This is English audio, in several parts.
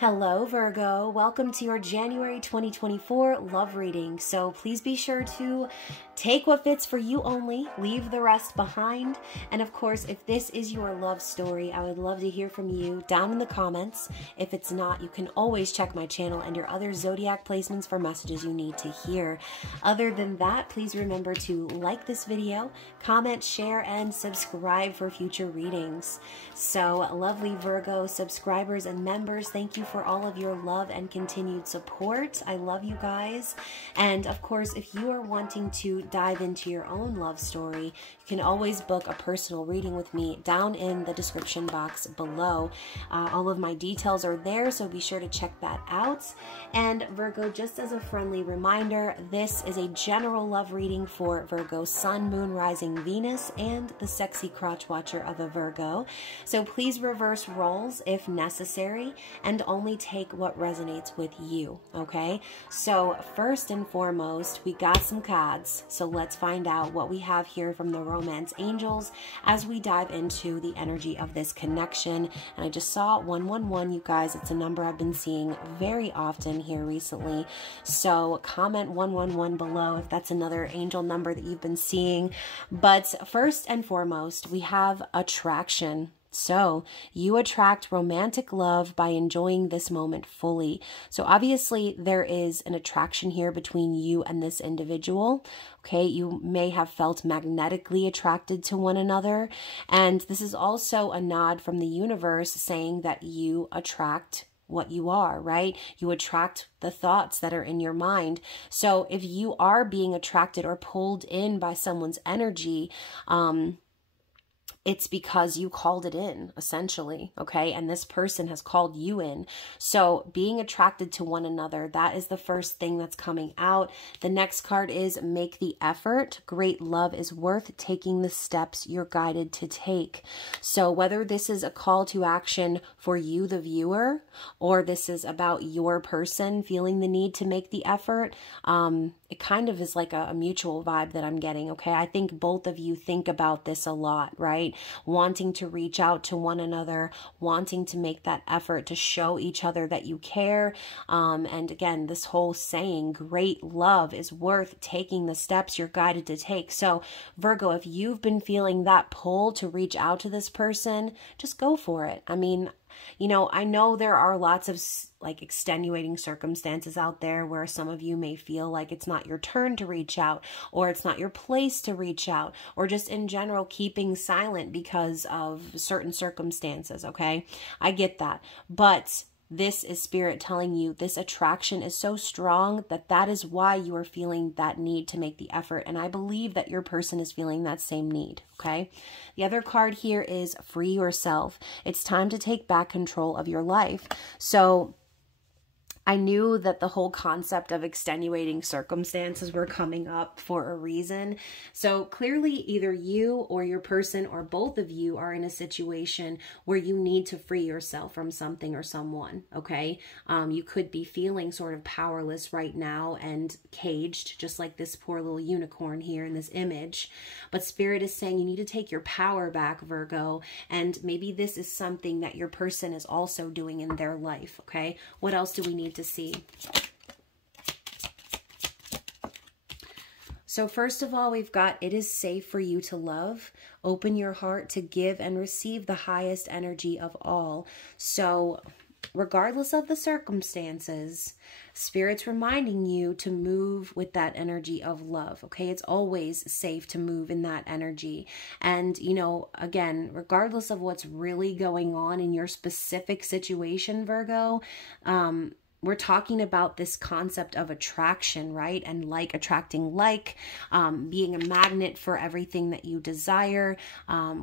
Hello, Virgo. Welcome to your January 2024 love reading. So please be sure to take what fits for you only, leave the rest behind. And of course, if this is your love story, I would love to hear from you down in the comments. If it's not, you can always check my channel and your other zodiac placements for messages you need to hear. Other than that, please remember to like this video, comment, share, and subscribe for future readings. So lovely Virgo subscribers and members, thank you for all of your love and continued support. I love you guys. And of course, if you are wanting to dive into your own love story, you can always book a personal reading with me down in the description box below. All of my details are there, so be sure to check that out. And Virgo, just as a friendly reminder, this is a general love reading for Virgo Sun, Moon, Rising, Venus, and the sexy crotch watcher of a Virgo. So please reverse roles if necessary, and only take what resonates with you, okay? So first and foremost, we got some cards. So let's find out what we have here from the romance angels as we dive into the energy of this connection. And I just saw 111, you guys. It's a number I've been seeing very often here recently. So comment 111 below if that's another angel number that you've been seeing. But first and foremost, we have attraction. So you attract romantic love by enjoying this moment fully. So obviously there is an attraction here between you and this individual. Okay, you may have felt magnetically attracted to one another. And this is also a nod from the universe saying that you attract what you are, right? You attract the thoughts that are in your mind. So if you are being attracted or pulled in by someone's energy, it's because you called it in, essentially, okay? And this person has called you in. So being attracted to one another, that is the first thing that's coming out. The next card is make the effort. Great love is worth taking the steps you're guided to take. So whether this is a call to action for you, the viewer, or this is about your person feeling the need to make the effort, it kind of is like a mutual vibe that I'm getting, okay? I think both of you think about this a lot, right? Wanting to reach out to one another, wanting to make that effort to show each other that you care. And again, this whole saying, great love is worth taking the steps you're guided to take. So Virgo, if you've been feeling that pull to reach out to this person, just go for it. I mean, you know, I know there are lots of like extenuating circumstances out there where some of you may feel like it's not your turn to reach out, or it's not your place to reach out, or just in general keeping silent because of certain circumstances, okay? I get that. But this is spirit telling you this attraction is so strong that that is why you are feeling that need to make the effort. And I believe that your person is feeling that same need, okay? The other card here is free yourself. It's time to take back control of your life. So I knew that the whole concept of extenuating circumstances were coming up for a reason. So clearly either you or your person or both of you are in a situation where you need to free yourself from something or someone, okay? You could be feeling sort of powerless right now and caged, just like this poor little unicorn here in this image. But Spirit is saying you need to take your power back, Virgo, and maybe this is something that your person is also doing in their life, okay? What else do we need to see? So first of all, we've got it is safe for you to love. Open your heart to give and receive the highest energy of all. So regardless of the circumstances, Spirit's reminding you to move with that energy of love, okay? It's always safe to move in that energy. And, you know, again, regardless of what's really going on in your specific situation, Virgo, we're talking about this concept of attraction, right? And like attracting like, being a magnet for everything that you desire,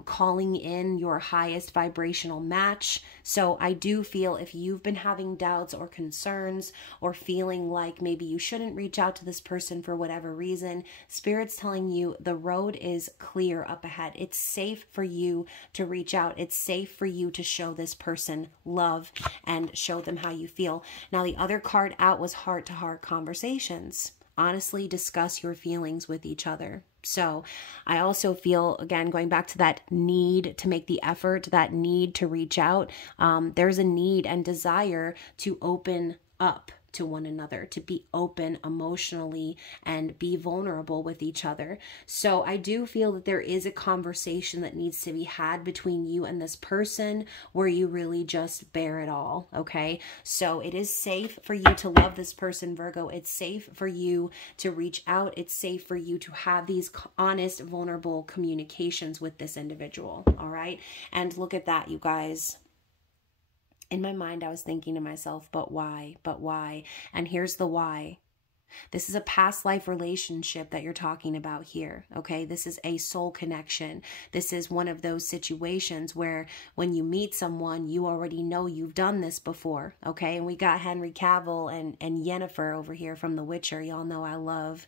calling in your highest vibrational match. So I do feel if you've been having doubts or concerns or feeling like maybe you shouldn't reach out to this person for whatever reason, Spirit's telling you the road is clear up ahead. It's safe for you to reach out. It's safe for you to show this person love and show them how you feel. Now, the other card out was heart-to-heart conversations. Honestly discuss your feelings with each other. So I also feel, again, going back to that need to make the effort, that need to reach out, there's a need and desire to open up to one another, to be open emotionally and be vulnerable with each other. So I do feel that there is a conversation that needs to be had between you and this person where you really just bear it all, okay? So it is safe for you to love this person, Virgo. It's safe for you to reach out. It's safe for you to have these honest, vulnerable communications with this individual, all right? And look at that, you guys. In my mind, I was thinking to myself, but why? But why? And here's the why. This is a past life relationship that you're talking about here, okay? This is a soul connection. This is one of those situations where when you meet someone, you already know you've done this before, okay? And we got Henry Cavill and Yennefer over here from The Witcher. Y'all know I love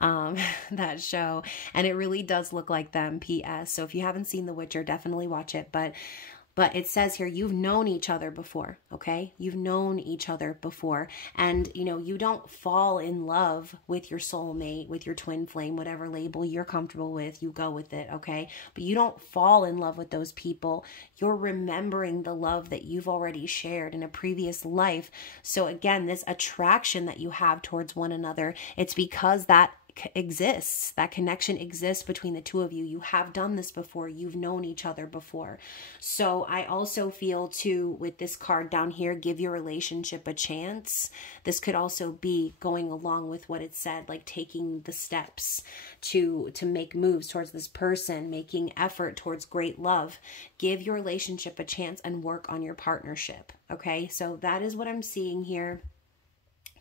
that show. And it really does look like them, P.S. So if you haven't seen The Witcher, definitely watch it. But it says here, you've known each other before, okay? You've known each other before. And, you know, you don't fall in love with your soulmate, with your twin flame, whatever label you're comfortable with, you go with it, okay? But you don't fall in love with those people. You're remembering the love that you've already shared in a previous life. So again, this attraction that you have towards one another, it's because that exists. That connection exists between the two of you. You have done this before. You've known each other before. So I also feel too, with this card down here, give your relationship a chance. This could also be going along with what it said, like taking the steps to make moves towards this person, making effort towards great love. Give your relationship a chance and work on your partnership. Okay, so that is what I'm seeing here.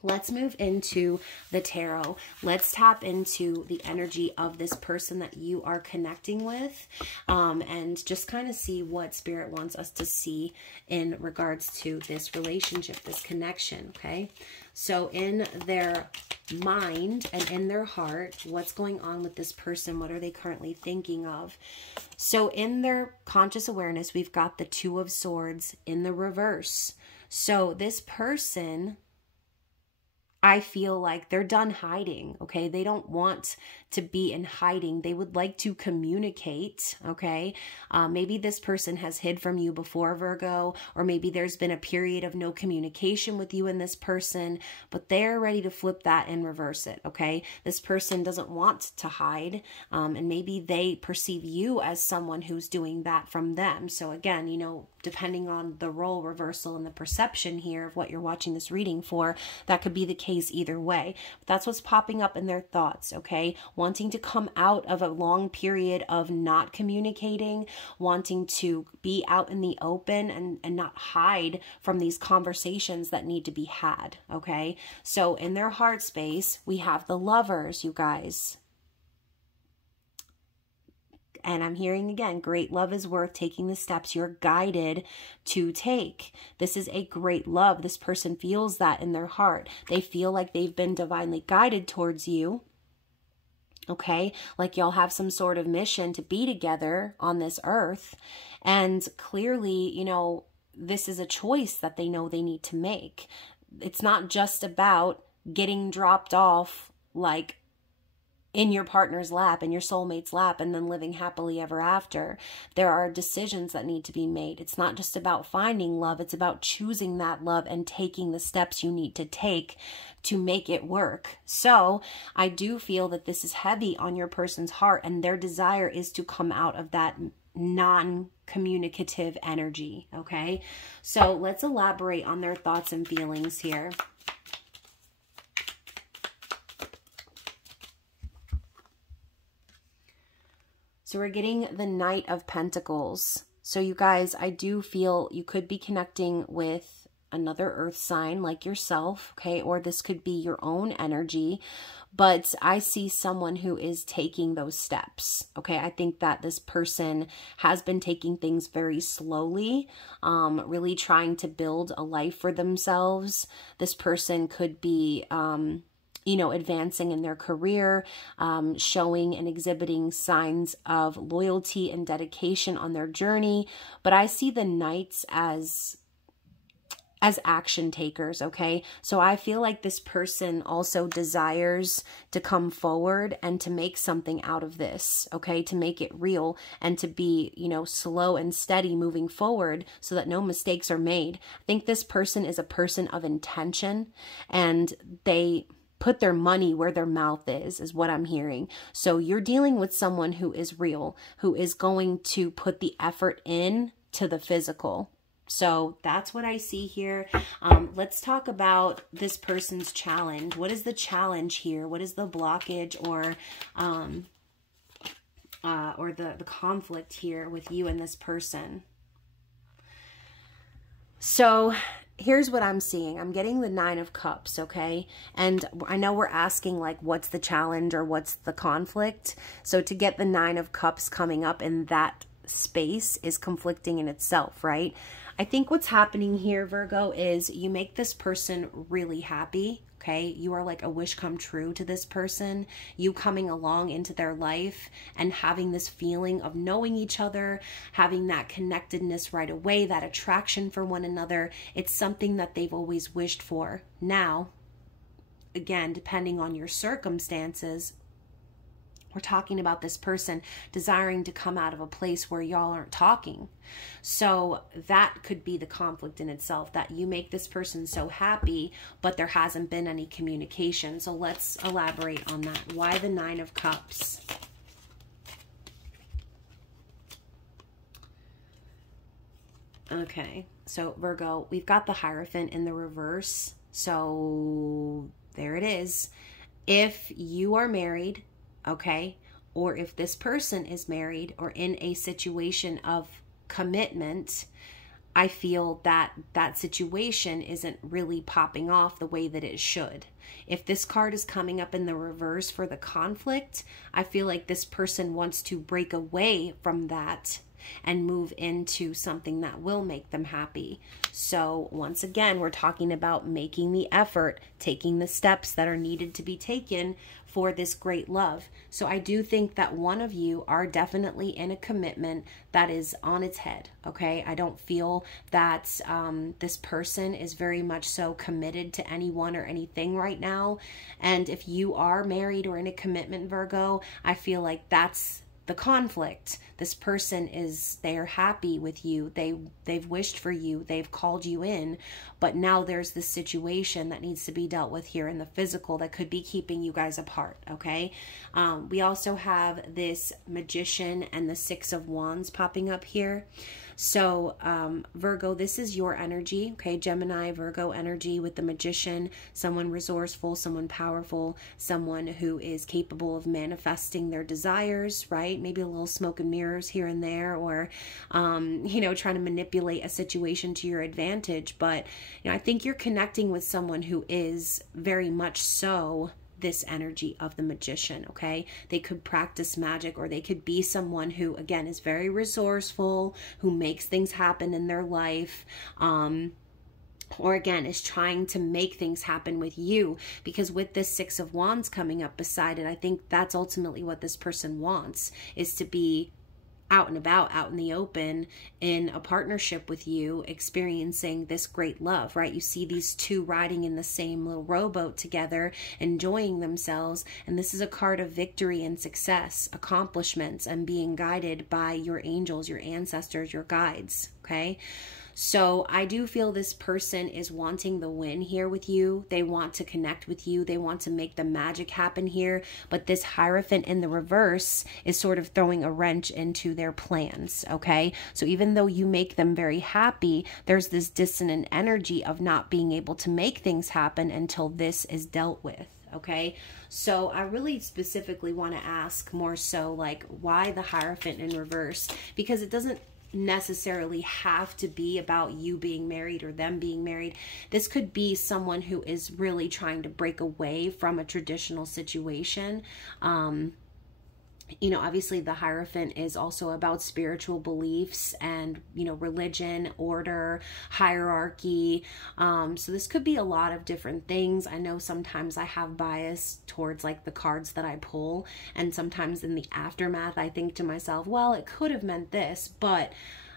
Let's move into the tarot. Let's tap into the energy of this person that you are connecting with, and just kind of see what Spirit wants us to see in regards to this relationship, this connection, okay? So in their mind and in their heart, what's going on with this person? What are they currently thinking of? So in their conscious awareness, we've got the Two of Swords in the reverse. So this person, I feel like they're done hiding, okay? They don't want to be in hiding. They would like to communicate, okay? Maybe this person has hid from you before, Virgo, or maybe there's been a period of no communication with you and this person, but they're ready to flip that and reverse it, okay? This person doesn't want to hide, and maybe they perceive you as someone who's doing that from them. So again, you know, depending on the role reversal and the perception here of what you're watching this reading for, that could be the case either way. But that's what's popping up in their thoughts, okay? Wanting to come out of a long period of not communicating, wanting to be out in the open and not hide from these conversations that need to be had, okay? So in their heart space, we have the Lovers, you guys. And I'm hearing again, great love is worth taking the steps you're guided to take. This is a great love. This person feels that in their heart. They feel like they've been divinely guided towards you. Okay, like y'all have some sort of mission to be together on this earth. And clearly, you know, this is a choice that they know they need to make. It's not just about getting dropped off like in your partner's lap, in your soulmate's lap, and then living happily ever after. There are decisions that need to be made. It's not just about finding love. It's about choosing that love and taking the steps you need to take to make it work. So I do feel that this is heavy on your person's heart, and their desire is to come out of that non-communicative energy, okay? So let's elaborate on their thoughts and feelings here. So we're getting the Knight of Pentacles. So you guys, I do feel you could be connecting with another earth sign like yourself, okay? Or this could be your own energy. But I see someone who is taking those steps, okay? I think that this person has been taking things very slowly, really trying to build a life for themselves. This person could be you know, advancing in their career, showing and exhibiting signs of loyalty and dedication on their journey. But I see the Knights as as action takers, okay? So I feel like this person also desires to come forward and to make something out of this, okay? To make it real and to be, you know, slow and steady moving forward so that no mistakes are made. I think this person is a person of intention, and they put their money where their mouth is what I'm hearing. So you're dealing with someone who is real, who is going to put the effort in to the physical. So that's what I see here. Let's talk about this person's challenge. What is the challenge here? What is the blockage or the conflict here with you and this person? So here's what I'm seeing. I'm getting the 9 of Cups, okay? And I know we're asking, like, what's the challenge or what's the conflict? So to get the 9 of Cups coming up in that space is conflicting in itself, right? I think what's happening here, Virgo, is you make this person really happy, okay? You are like a wish come true to this person. You coming along into their life and having this feeling of knowing each other, having that connectedness right away, that attraction for one another. It's something that they've always wished for. Now, again, depending on your circumstances, we're talking about this person desiring to come out of a place where y'all aren't talking. So that could be the conflict in itself, that you make this person so happy, but there hasn't been any communication. So let's elaborate on that. Why the 9 of Cups? Okay, so Virgo, we've got the Hierophant in the reverse. So there it is. If you are married, okay, or if this person is married or in a situation of commitment, I feel that that situation isn't really popping off the way that it should. If this card is coming up in the reverse for the conflict, I feel like this person wants to break away from that and move into something that will make them happy. So once again, we're talking about making the effort, taking the steps that are needed to be taken for this great love. So I do think that one of you are definitely in a commitment that is on its head, okay? I don't feel that this person is very much so committed to anyone or anything right now. And if you are married or in a commitment, Virgo, I feel like that's the conflict. This person is, they are happy with you. They've wished for you. They've called you in, but now there's this situation that needs to be dealt with here in the physical that could be keeping you guys apart, okay? We also have this Magician and the 6 of Wands popping up here. So Virgo, this is your energy, okay? Gemini, Virgo energy with the Magician, someone resourceful, someone powerful, someone who is capable of manifesting their desires, right? Maybe a little smoke and mirrors here and there, or, you know, trying to manipulate a situation to your advantage. But, you know, I think you're connecting with someone who is very much so this energy of the Magician, okay? They could practice magic, or they could be someone who, again, is very resourceful, who makes things happen in their life, or again, is trying to make things happen with you, because with this 6 of Wands coming up beside it, I think that's ultimately what this person wants, is to be out and about, out in the open, in a partnership with you, experiencing this great love, right? You see these two riding in the same little rowboat together, enjoying themselves. And this is a card of victory and success, accomplishments, and being guided by your angels, your ancestors, your guides, okay? So I do feel this person is wanting the win here with you. They want to connect with you. They want to make the magic happen here. But this Hierophant in the reverse is sort of throwing a wrench into their plans, okay? So even though you make them very happy, there's this dissonant energy of not being able to make things happen until this is dealt with. Okay, so I really specifically want to ask more so, like, why the Hierophant in reverse? Because it doesn't necessarily have to be about you being married or them being married. This could be someone who is really trying to break away from a traditional situation. You know, obviously the Hierophant is also about spiritual beliefs and, you know, religion, order, hierarchy. So this could be a lot of different things. I know sometimes I have bias towards like the cards that I pull, and sometimes in the aftermath I think to myself, well, it could have meant this, but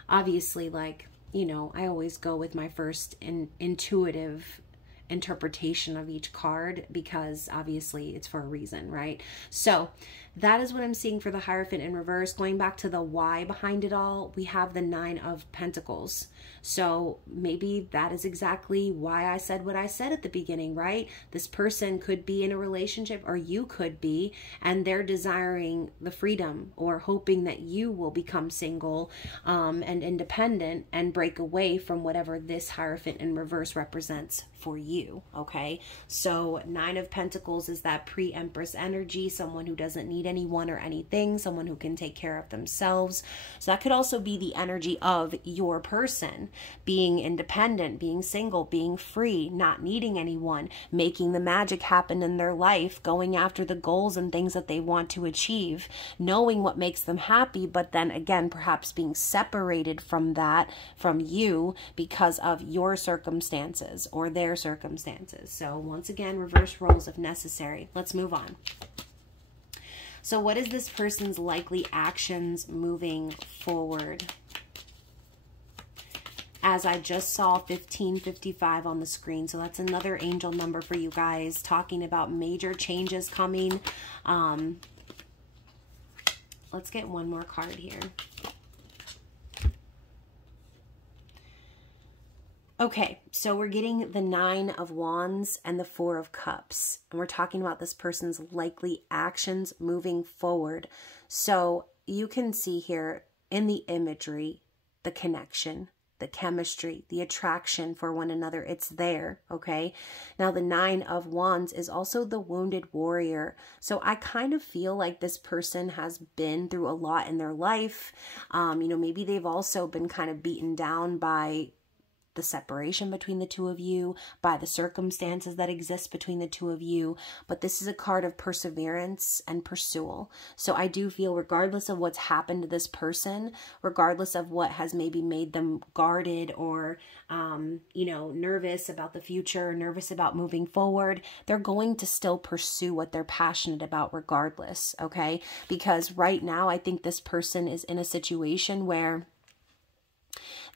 obviously, like, you know, I always go with my first intuitive interpretation of each card, because obviously it's for a reason, right? So that is what I'm seeing for the Hierophant in reverse. Going back to the why behind it all, we have the 9 of Pentacles. So maybe that is exactly why I said what I said at the beginning, right? This person could be in a relationship, or you could be, and they're desiring the freedom or hoping that you will become single and independent and break away from whatever this Hierophant in reverse represents for you, okay? So 9 of Pentacles is that pre-Empress energy, someone who doesn't need anyone or anything, someone who can take care of themselves. So that could also be the energy of your person, being independent, being single, being free, not needing anyone, making the magic happen in their life, going after the goals and things that they want to achieve, knowing what makes them happy, but then again, perhaps being separated from that, from you, because of your circumstances or their circumstances. So once again, reverse roles if necessary. Let's move on. So what is this person's likely actions moving forward? As I just saw 1555 on the screen. So that's another angel number for you guys, talking about major changes coming. Let's get one more card here. Okay, so we're getting the 9 of Wands and the 4 of Cups. And we're talking about this person's likely actions moving forward. So you can see here in the imagery, the connection, the chemistry, the attraction for one another. It's there, okay? Now the 9 of Wands is also the wounded warrior. So I kind of feel like this person has been through a lot in their life. You know, maybe they've also been kind of beaten down by the separation between the two of you, by the circumstances that exist between the two of you. But this is a card of perseverance and pursuit. So I do feel, regardless of what's happened to this person, regardless of what has maybe made them guarded or, you know, nervous about the future, nervous about moving forward, they're going to still pursue what they're passionate about regardless, okay? Because right now, I think this person is in a situation where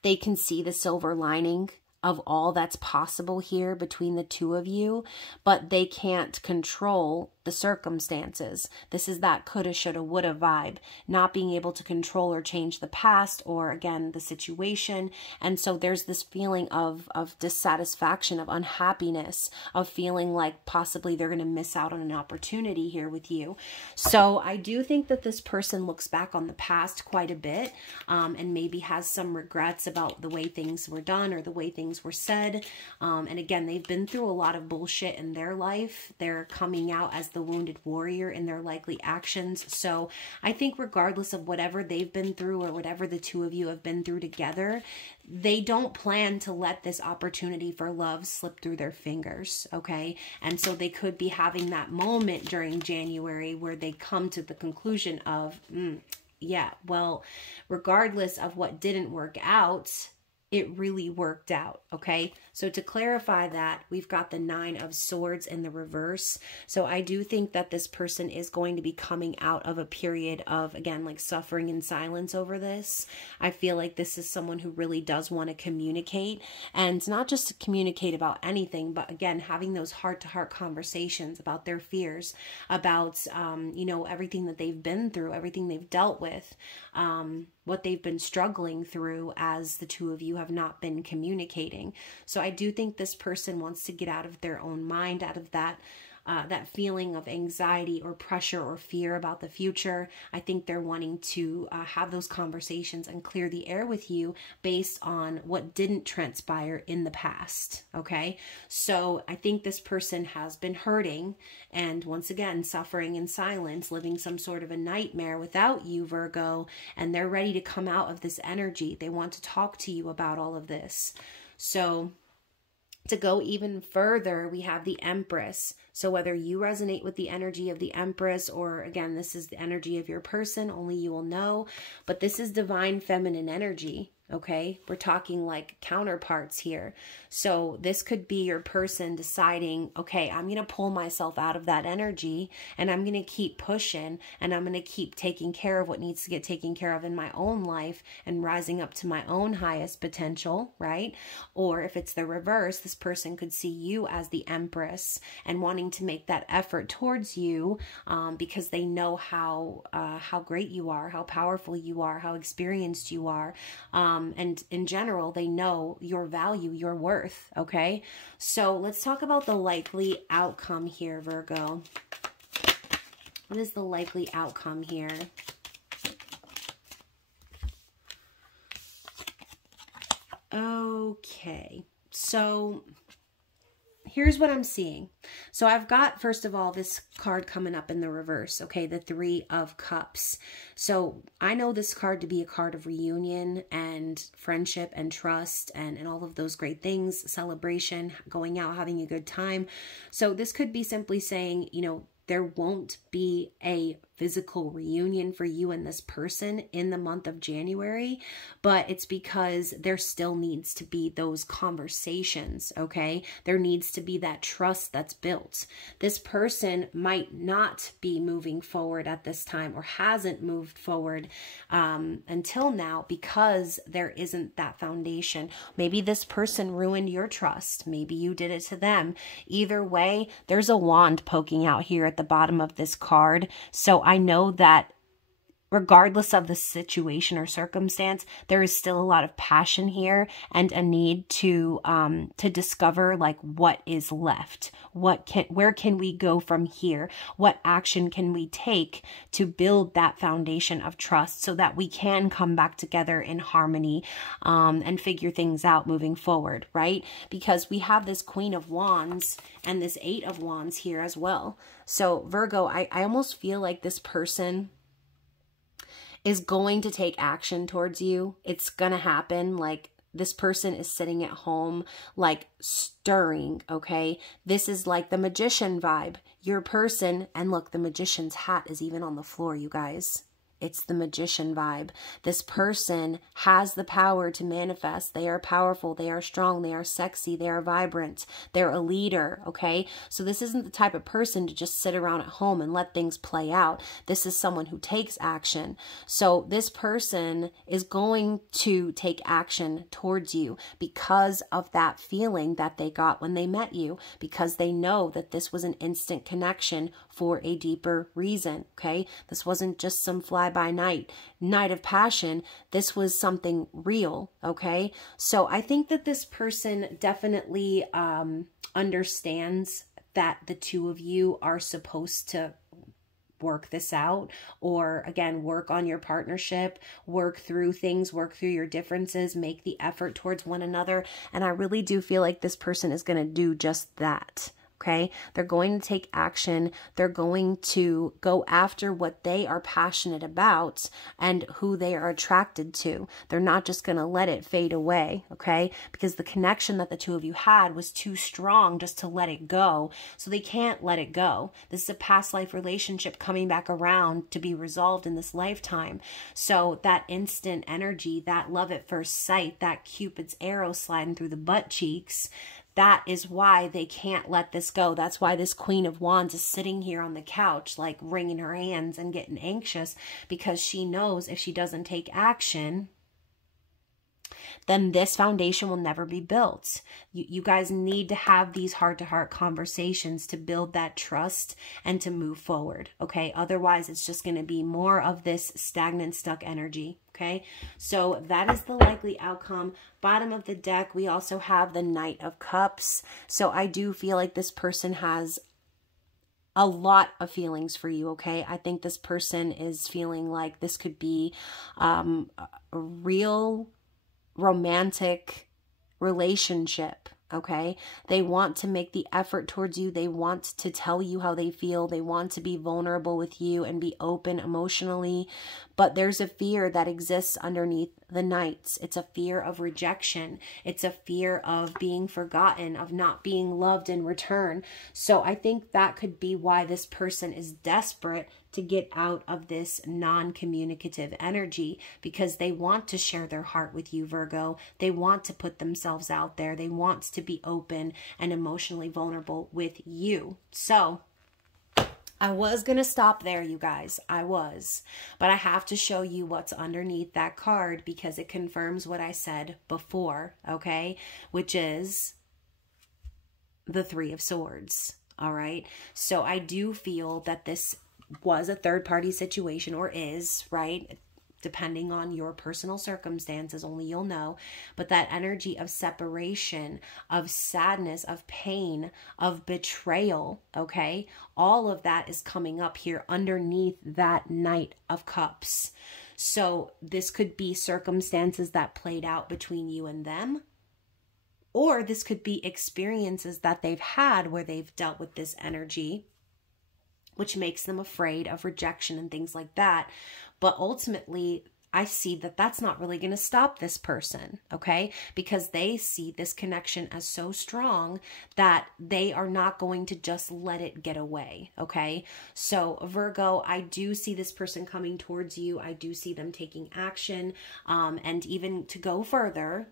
they can see the silver lining of all that's possible here between the two of you, but they can't control the circumstances. This is that coulda, shoulda, woulda vibe, not being able to control or change the past or, again, the situation. And so there's this feeling of dissatisfaction, of unhappiness, of feeling like possibly they're going to miss out on an opportunity here with you. So I do think that this person looks back on the past quite a bit and maybe has some regrets about the way things were done or the way things were said. And again, they've been through a lot of bullshit in their life. They're coming out as the wounded warrior in their likely actions. So I think regardless of whatever they've been through or whatever the two of you have been through together, they don't plan to let this opportunity for love slip through their fingers, okay? And so they could be having that moment during January where they come to the conclusion of, yeah, well, regardless of what didn't work out, it really worked out, okay? So to clarify that, we've got the 9 of Swords in the reverse. So I do think that this person is going to be coming out of a period of, again, like suffering in silence over this. I feel like this is someone who really does want to communicate, and not just to communicate about anything, but again, having those heart-to-heart conversations about their fears, about, you know, everything that they've been through, everything they've dealt with, what they've been struggling through as the two of you have not been communicating. So I do think this person wants to get out of their own mind, out of that that feeling of anxiety or pressure or fear about the future. I think they're wanting to have those conversations and clear the air with you based on what didn't transpire in the past, okay? So I think this person has been hurting and, once again, suffering in silence, living some sort of a nightmare without you, Virgo, and they're ready to come out of this energy. They want to talk to you about all of this. So to go even further, we have the Empress. So whether you resonate with the energy of the Empress, or again, this is the energy of your person, only you will know, but this is divine feminine energy. Okay, we're talking like counterparts here. So this could be your person deciding, okay, I'm going to pull myself out of that energy and I'm going to keep pushing and I'm going to keep taking care of what needs to get taken care of in my own life and rising up to my own highest potential, right? Or if it's the reverse, this person could see you as the Empress and wanting to make that effort towards you because they know how great you are, how powerful you are, how experienced you are. And in general, they know your value, your worth, okay? So let's talk about the likely outcome here, Virgo. What is the likely outcome here? Okay, so here's what I'm seeing. So I've got, first of all, this card coming up in the reverse, okay, the Three of Cups. So I know this card to be a card of reunion and friendship and trust and all of those great things, celebration, going out, having a good time. So this could be simply saying, you know, there won't be a physical reunion for you and this person in the month of January, but it's because there still needs to be those conversations, okay? There needs to be that trust that's built. This person might not be moving forward at this time or hasn't moved forward until now because there isn't that foundation. Maybe this person ruined your trust. Maybe you did it to them. Either way, there's a wand poking out here at the bottom of this card. So I know that regardless of the situation or circumstance, there is still a lot of passion here and a need to discover like what is left. Where can we go from here? What action can we take to build that foundation of trust so that we can come back together in harmony and figure things out moving forward, right? Because we have this Queen of Wands and this Eight of Wands here as well. So Virgo, I almost feel like this person is going to take action towards you. It's gonna happen. Like this person is sitting at home, like stirring, okay? This is like the magician vibe. Your person, and look, the magician's hat is even on the floor, you guys. It's the magician vibe. This person has the power to manifest. They are powerful. They are strong. They are sexy. They are vibrant. They're a leader, okay? So this isn't the type of person to just sit around at home and let things play out. This is someone who takes action. So this person is going to take action towards you because of that feeling that they got when they met you, because they know that this was an instant connection for a deeper reason, okay? This wasn't just some fly-by-night night of passion. This was something real, okay? So I think that this person definitely understands that the two of you are supposed to work this out, or again, work on your partnership, work through things, work through your differences, make the effort towards one another. And I really do feel like this person is going to do just that. Okay, they're going to take action. They're going to go after what they are passionate about and who they are attracted to. They're not just going to let it fade away, okay? Because the connection that the two of you had was too strong just to let it go. So they can't let it go. This is a past life relationship coming back around to be resolved in this lifetime. So that instant energy, that love at first sight, that Cupid's arrow sliding through the butt cheeks, that is why they can't let this go. That's why this Queen of Wands is sitting here on the couch, like wringing her hands and getting anxious, because she knows if she doesn't take action, then this foundation will never be built. You guys need to have these heart-to-heart conversations to build that trust and to move forward, okay? Otherwise, it's just going to be more of this stagnant, stuck energy, okay? So that is the likely outcome. Bottom of the deck, we also have the Knight of Cups. So I do feel like this person has a lot of feelings for you, okay? I think this person is feeling like this could be a real romantic relationship, okay? They want to make the effort towards you. They want to tell you how they feel. They want to be vulnerable with you and be open emotionally. But there's a fear that exists underneath the Knights. It's a fear of rejection. It's a fear of being forgotten, of not being loved in return. So I think that could be why this person is desperate to get out of this non-communicative energy because they want to share their heart with you, Virgo. They want to put themselves out there. They want to be open and emotionally vulnerable with you. So I was going to stop there, you guys. I was. But I have to show you what's underneath that card because it confirms what I said before, okay? Which is the Three of Swords, all right? So I do feel that this was a third-party situation, or is, right? Depending on your personal circumstances, only you'll know. But that energy of separation, of sadness, of pain, of betrayal, okay? All of that is coming up here underneath that Knight of Cups. So this could be circumstances that played out between you and them, or this could be experiences that they've had where they've dealt with this energy, which makes them afraid of rejection and things like that. But ultimately, I see that that's not really going to stop this person, okay? Because they see this connection as so strong that they are not going to just let it get away, okay? So Virgo, I do see this person coming towards you. I do see them taking action, and even to go further,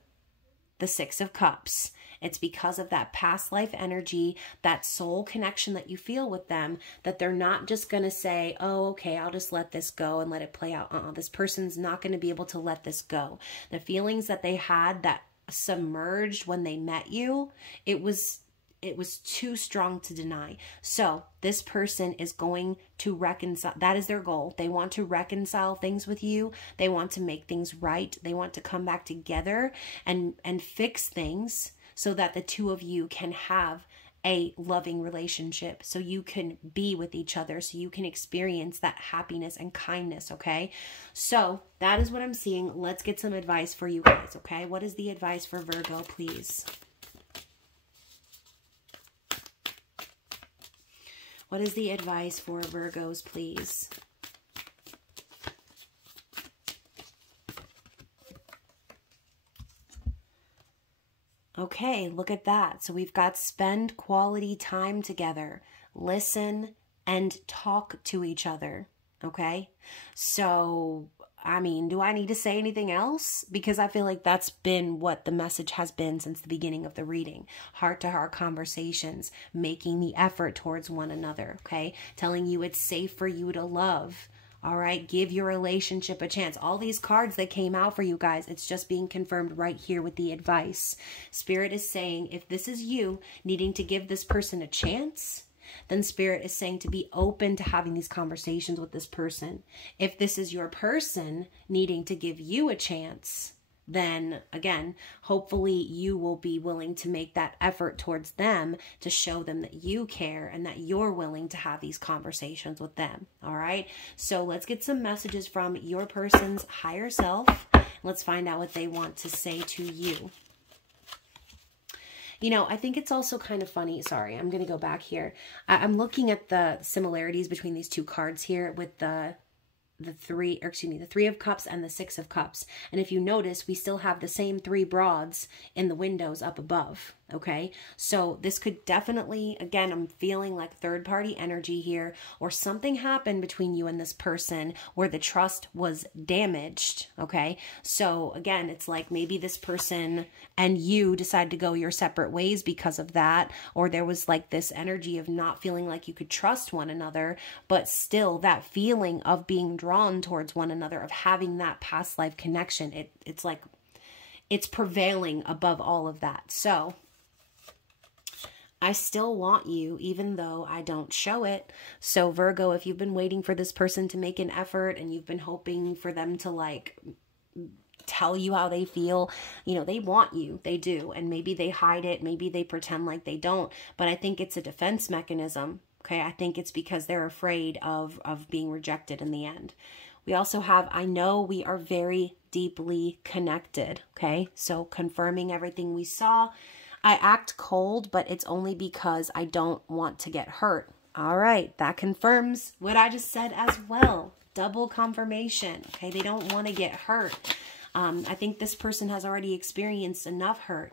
the Six of Cups. It's because of that past life energy, that soul connection that you feel with them, that they're not just going to say, oh, okay, I'll just let this go and let it play out. This person's not going to be able to let this go. The feelings that they had that submerged when they met you, it was too strong to deny. So this person is going to reconcile. That is their goal. They want to reconcile things with you. They want to make things right. They want to come back together and fix things so that the two of you can have a loving relationship, so you can be with each other, so you can experience that happiness and kindness, okay? So that is what I'm seeing. Let's get some advice for you guys, okay? What is the advice for Virgo, please? What is the advice for Virgos, please? Okay, look at that. So we've got spend quality time together, listen, and talk to each other, okay? So, I mean, do I need to say anything else? Because I feel like that's been what the message has been since the beginning of the reading. Heart-to-heart conversations, making the effort towards one another, okay? Telling you it's safe for you to love. All right, give your relationship a chance. All these cards that came out for you guys, it's just being confirmed right here with the advice. Spirit is saying, if this is you needing to give this person a chance, then Spirit is saying to be open to having these conversations with this person. If this is your person needing to give you a chance, then again, hopefully you will be willing to make that effort towards them to show them that you care and that you're willing to have these conversations with them. All right. So let's get some messages from your person's higher self. Let's find out what they want to say to you. You know, I think it's also kind of funny. Sorry, I'm going to go back here. I'm looking at the similarities between these two cards here with the Three of Cups and the Six of Cups. And if you notice, we still have the same three broads in the windows up above. Okay, so this could definitely, again, I'm feeling like third-party energy here, or something happened between you and this person where the trust was damaged. Okay, so again, it's like maybe this person and you decide to go your separate ways because of that, or there was like this energy of not feeling like you could trust one another, but still that feeling of being drawn towards one another, of having that past life connection. It's like it's prevailing above all of that. So I still want you, even though I don't show it. So Virgo, if you've been waiting for this person to make an effort and you've been hoping for them to like tell you how they feel, you know, they want you, they do. And maybe they hide it, maybe they pretend like they don't, but I think it's a defense mechanism. Okay, I think it's because they're afraid of being rejected in the end. We also have, I know we are very deeply connected. Okay, so confirming everything we saw. I act cold, but it's only because I don't want to get hurt. All right, that confirms what I just said as well. Double confirmation. Okay, they don't want to get hurt. I think this person has already experienced enough hurt.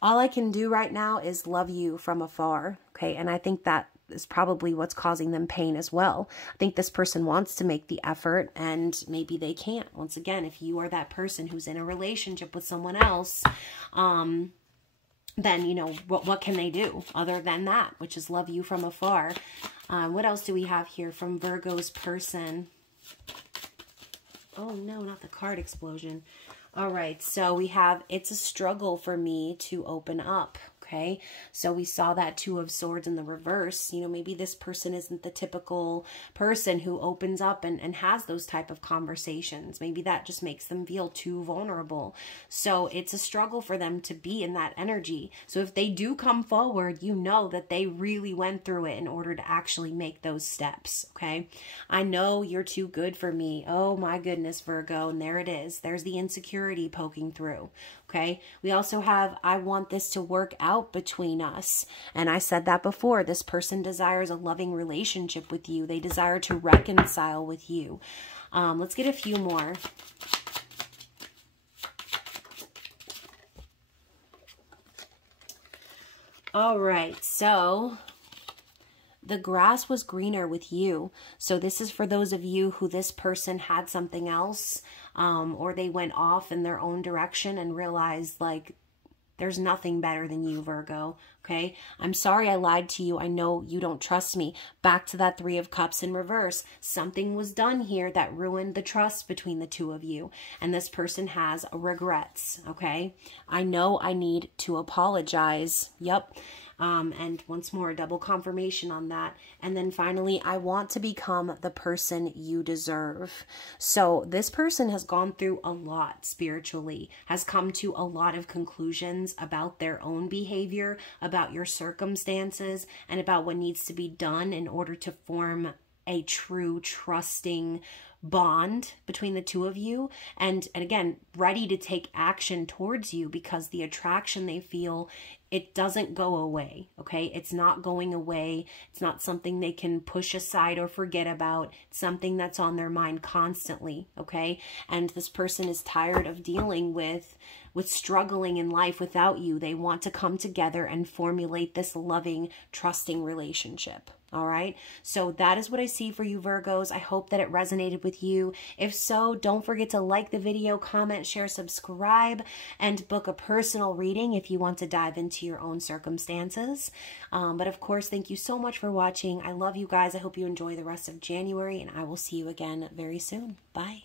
All I can do right now is love you from afar. Okay, and I think that is probably what's causing them pain as well. I think this person wants to make the effort and maybe they can't. Once again, if you are that person who's in a relationship with someone else, then, you know, what can they do other than that, which is love you from afar? What else do we have here from Virgo's person? Oh, no, not the card explosion. All right, so we have, it's a struggle for me to open up. Okay, so we saw that Two of Swords in the reverse. You know, maybe this person isn't the typical person who opens up and has those type of conversations. Maybe that just makes them feel too vulnerable. So it's a struggle for them to be in that energy. So if they do come forward, you know that they really went through it in order to actually make those steps. Okay, I know you're too good for me. Oh my goodness, Virgo. And there it is. There's the insecurity poking through. Okay, we also have, I want this to work out between us. And I said that before. This person desires a loving relationship with you. They desire to reconcile with you. Let's get a few more. All right, so the grass was greener with you. So this is for those of you who this person had something else, or they went off in their own direction and realized, like, there's nothing better than you, Virgo. Okay, I'm sorry I lied to you. I know you don't trust me. Back to that Three of Cups in reverse. Something was done here that ruined the trust between the two of you. And this person has regrets. Okay, I know I need to apologize. Yep. And once more, double confirmation on that. And then finally, I want to become the person you deserve. So this person has gone through a lot spiritually, has come to a lot of conclusions about their own behavior, about your circumstances, and about what needs to be done in order to form a true trusting bond between the two of you, and again, ready to take action towards you, because the attraction they feel, it doesn't go away. Okay, it's not going away. It's not something they can push aside or forget about. It's something that's on their mind constantly. Okay, and this person is tired of dealing with struggling in life without you. They want to come together and formulate this loving, trusting relationship. All right, so that is what I see for you, Virgos. I hope that it resonated with you. If so, don't forget to like the video, comment, share, subscribe, and book a personal reading if you want to dive into your own circumstances. But of course, thank you so much for watching. I love you guys. I hope you enjoy the rest of January, and I will see you again very soon. Bye.